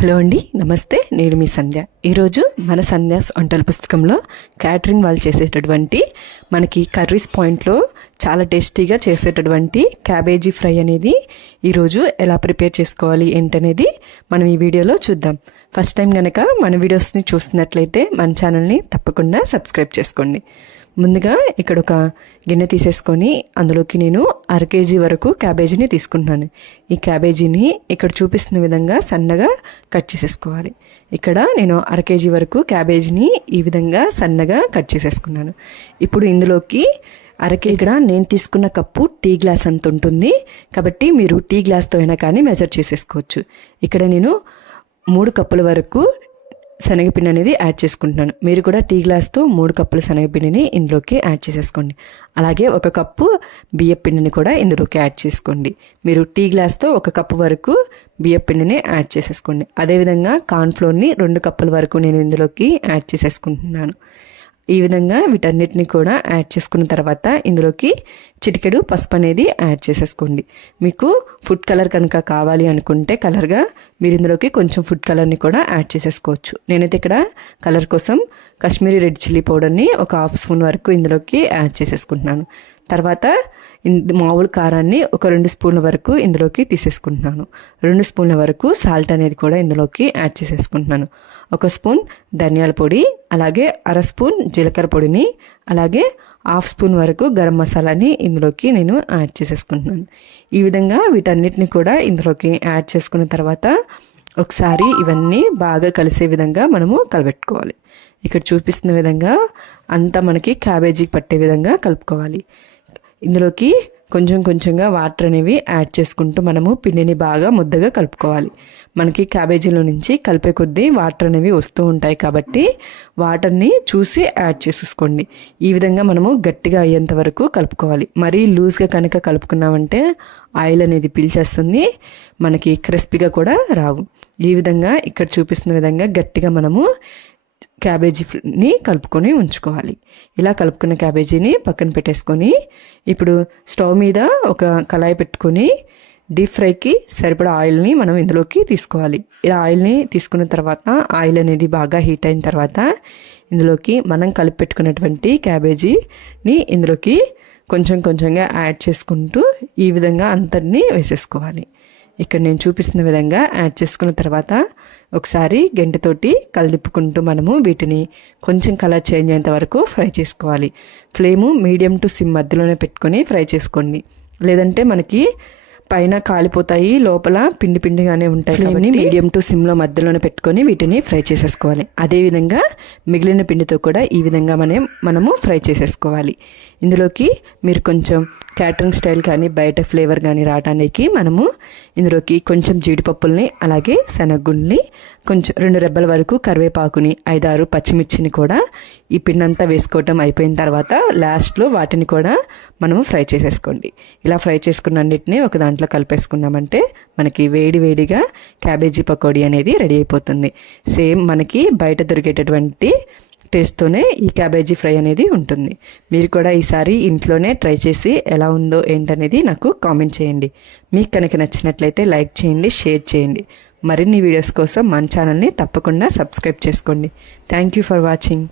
Hello అండి నమస్తే. నేను మీ సంధ్య. ఈరోజు మన సంధ్యాస్ వంటల పుస్తకంలో క్యాటరింగ్ వాళ్ళు చేసేటటువంటి మనకి కర్రీస్ పాయింట్లో చాలా టేస్టీగా చేసేటటువంటి క్యాబేజీ ఫ్రై అనేది ఈరోజు ఎలా ప్రిపేర్ చేసుకోవాలి ఏంటనేది మనం ఈ వీడియోలో చూద్దాం. ఫస్ట్ టైం కనుక మన వీడియోస్ని చూస్తున్నట్లయితే మన ఛానల్ని తప్పకుండా సబ్స్క్రైబ్ చేసుకోండి. ముందుగా ఇక్కడ ఒక గిన్నె తీసేసుకొని అందులోకి నేను అర కేజీ వరకు క్యాబేజీని తీసుకుంటున్నాను. ఈ క్యాబేజీని ఇక్కడ చూపిస్తున్న విధంగా సన్నగా కట్ చేసేసుకోవాలి. ఇక్కడ నేను అర కేజీ వరకు క్యాబేజీని ఈ విధంగా సన్నగా కట్ చేసేసుకున్నాను. ఇప్పుడు ఇందులోకి అరకే ఇక్కడ నేను తీసుకున్న కప్పు టీ గ్లాస్ అంత ఉంటుంది. కాబట్టి మీరు టీ గ్లాస్తో అయినా కానీ మెజర్ చేసేసుకోవచ్చు. ఇక్కడ నేను మూడు కప్పుల వరకు శనగపిండి అనేది యాడ్ చేసుకుంటున్నాను. మీరు కూడా టీ గ్లాస్తో మూడు కప్పుల శనగపిండిని ఇందులోకి యాడ్ చేసేసుకోండి. అలాగే ఒక కప్పు బియ్యపిండిని కూడా ఇందులోకి యాడ్ చేసుకోండి. మీరు టీ గ్లాస్తో ఒక కప్పు వరకు బియ్యపిండిని యాడ్ చేసేసుకోండి. అదేవిధంగా కార్న్ఫ్లోర్ని రెండు కప్పుల వరకు నేను ఇందులోకి యాడ్ చేసేసుకుంటున్నాను. ఈ విధంగా వీటన్నిటిని కూడా యాడ్ చేసుకున్న తర్వాత ఇందులోకి చిటికెడు పసుపు అనేది యాడ్ చేసేసుకోండి. మీకు ఫుడ్ కలర్ కనుక కావాలి అనుకుంటే కలర్గా మీరు ఇందులోకి కొంచెం ఫుడ్ కలర్ని కూడా యాడ్ చేసేసుకోవచ్చు. నేనైతే ఇక్కడ కలర్ కోసం కాశ్మీరీ రెడ్ చిల్లీ పౌడర్ని ఒక హాఫ్ స్పూన్ వరకు ఇందులోకి యాడ్ చేసేసుకుంటున్నాను. తర్వాత మామూలు కారాన్ని ఒక రెండు స్పూన్ల వరకు ఇందులోకి తీసేసుకుంటున్నాను. రెండు స్పూన్ల వరకు సాల్ట్ అనేది కూడా ఇందులోకి యాడ్ చేసేసుకుంటున్నాను. ఒక స్పూన్ ధనియాల పొడి అలాగే అర స్పూన్ జీలకర్ర పొడిని అలాగే హాఫ్ స్పూన్ వరకు గరం మసాలాని ఇందులోకి నేను యాడ్ చేసేసుకుంటున్నాను. ఈ విధంగా వీటన్నిటిని కూడా ఇందులోకి యాడ్ చేసుకున్న తర్వాత ఒకసారి ఇవన్నీ బాగా కలిసే విధంగా మనము కలబెట్టుకోవాలి. ఇక్కడ చూపిస్తున్న విధంగా అంతా మనకి క్యాబేజీకి పట్టే విధంగా కలుపుకోవాలి. ఇందులోకి కొంచెం కొంచెంగా వాటర్ అనేవి యాడ్ చేసుకుంటూ మనము పిండిని బాగా ముద్దగా కలుపుకోవాలి. మనకి క్యాబేజీలో నుంచి కలిపే కొద్దీ వాటర్ అనేవి వస్తూ ఉంటాయి కాబట్టి వాటర్ని చూసి యాడ్ చేసేసుకోండి. ఈ విధంగా మనము గట్టిగా అయ్యేంత వరకు కలుపుకోవాలి. మరీ లూజ్గా కనుక కలుపుకున్నామంటే ఆయిల్ అనేది పీల్చేస్తుంది. మనకి క్రిస్పీగా కూడా రావు. ఈ విధంగా ఇక్కడ చూపిస్తున్న విధంగా గట్టిగా మనము క్యాబేజీని కలుపుకొని ఉంచుకోవాలి. ఇలా కలుపుకున్న క్యాబేజీని పక్కన పెట్టేసుకొని ఇప్పుడు స్టవ్ మీద ఒక కళాయి పెట్టుకొని డీప్ ఫ్రైకి సరిపడా ఆయిల్ని మనం ఇందులోకి తీసుకోవాలి. ఇలా ఆయిల్ని తీసుకున్న తర్వాత ఆయిల్ అనేది బాగా హీట్ అయిన తర్వాత ఇందులోకి మనం కలిపి పెట్టుకున్నటువంటి క్యాబేజీని ఇందులోకి కొంచెం కొంచెంగా యాడ్ చేసుకుంటూ ఈ విధంగా అంతటినీ వేసేసుకోవాలి. ఇక్కడ నేను చూపిస్తున్న విధంగా యాడ్ చేసుకున్న తర్వాత ఒకసారి గంటతోటి కలిదిప్పుకుంటూ మనము వీటిని కొంచెం కలర్ చేంజ్ అయ్యేంత వరకు ఫ్రై చేసుకోవాలి. ఫ్లేము మీడియం టు సిమ్ మధ్యలోనే పెట్టుకొని ఫ్రై చేసుకోండి. లేదంటే మనకి పైన కాలిపోతాయి లోపల పిండి పిండిగానే ఉంటాయి కాబట్టి మీడియం టు సిమ్లో మధ్యలోనే పెట్టుకొని వీటిని ఫ్రై చేసేసుకోవాలి. అదేవిధంగా మిగిలిన పిండితో కూడా ఈ విధంగా మనం మనము ఫ్రై చేసేసుకోవాలి. ఇందులోకి మీరు కొంచెం క్యాటరింగ్ స్టైల్ కానీ బయట ఫ్లేవర్ కానీ రావడానికి మనము ఇందులోకి కొంచెం జీడిపప్పుల్ని అలాగే శనగగుండ్ని కొంచెం రెండు రెబ్బల వరకు కరివేపాకుని ఐదారు పచ్చిమిర్చిని కూడా ఈ పిండంతా వేసుకోవటం అయిపోయిన తర్వాత లాస్ట్లో వాటిని కూడా మనము ఫ్రై చేసేసుకోండి. ఇలా ఫ్రై చేసుకున్నన్నిటిని ఒక దాంట్లో కలిపేసుకున్నామంటే మనకి వేడి వేడిగా క్యాబేజీ పకోడీ అనేది రెడీ అయిపోతుంది. సేమ్ మనకి బయట దొరికేటటువంటి టేస్ట్తోనే ఈ క్యాబేజీ ఫ్రై అనేది ఉంటుంది. మీరు కూడా ఈసారి ఇంట్లోనే ట్రై చేసి ఎలా ఉందో ఏంటనేది నాకు కామెంట్ చేయండి. మీకు కనుక నచ్చినట్లయితే లైక్ చేయండి షేర్ చేయండి. మరిన్ని వీడియోస్ కోసం మన ఛానల్ని తప్పకుండా సబ్స్క్రైబ్ చేసుకోండి. Thank you for watching.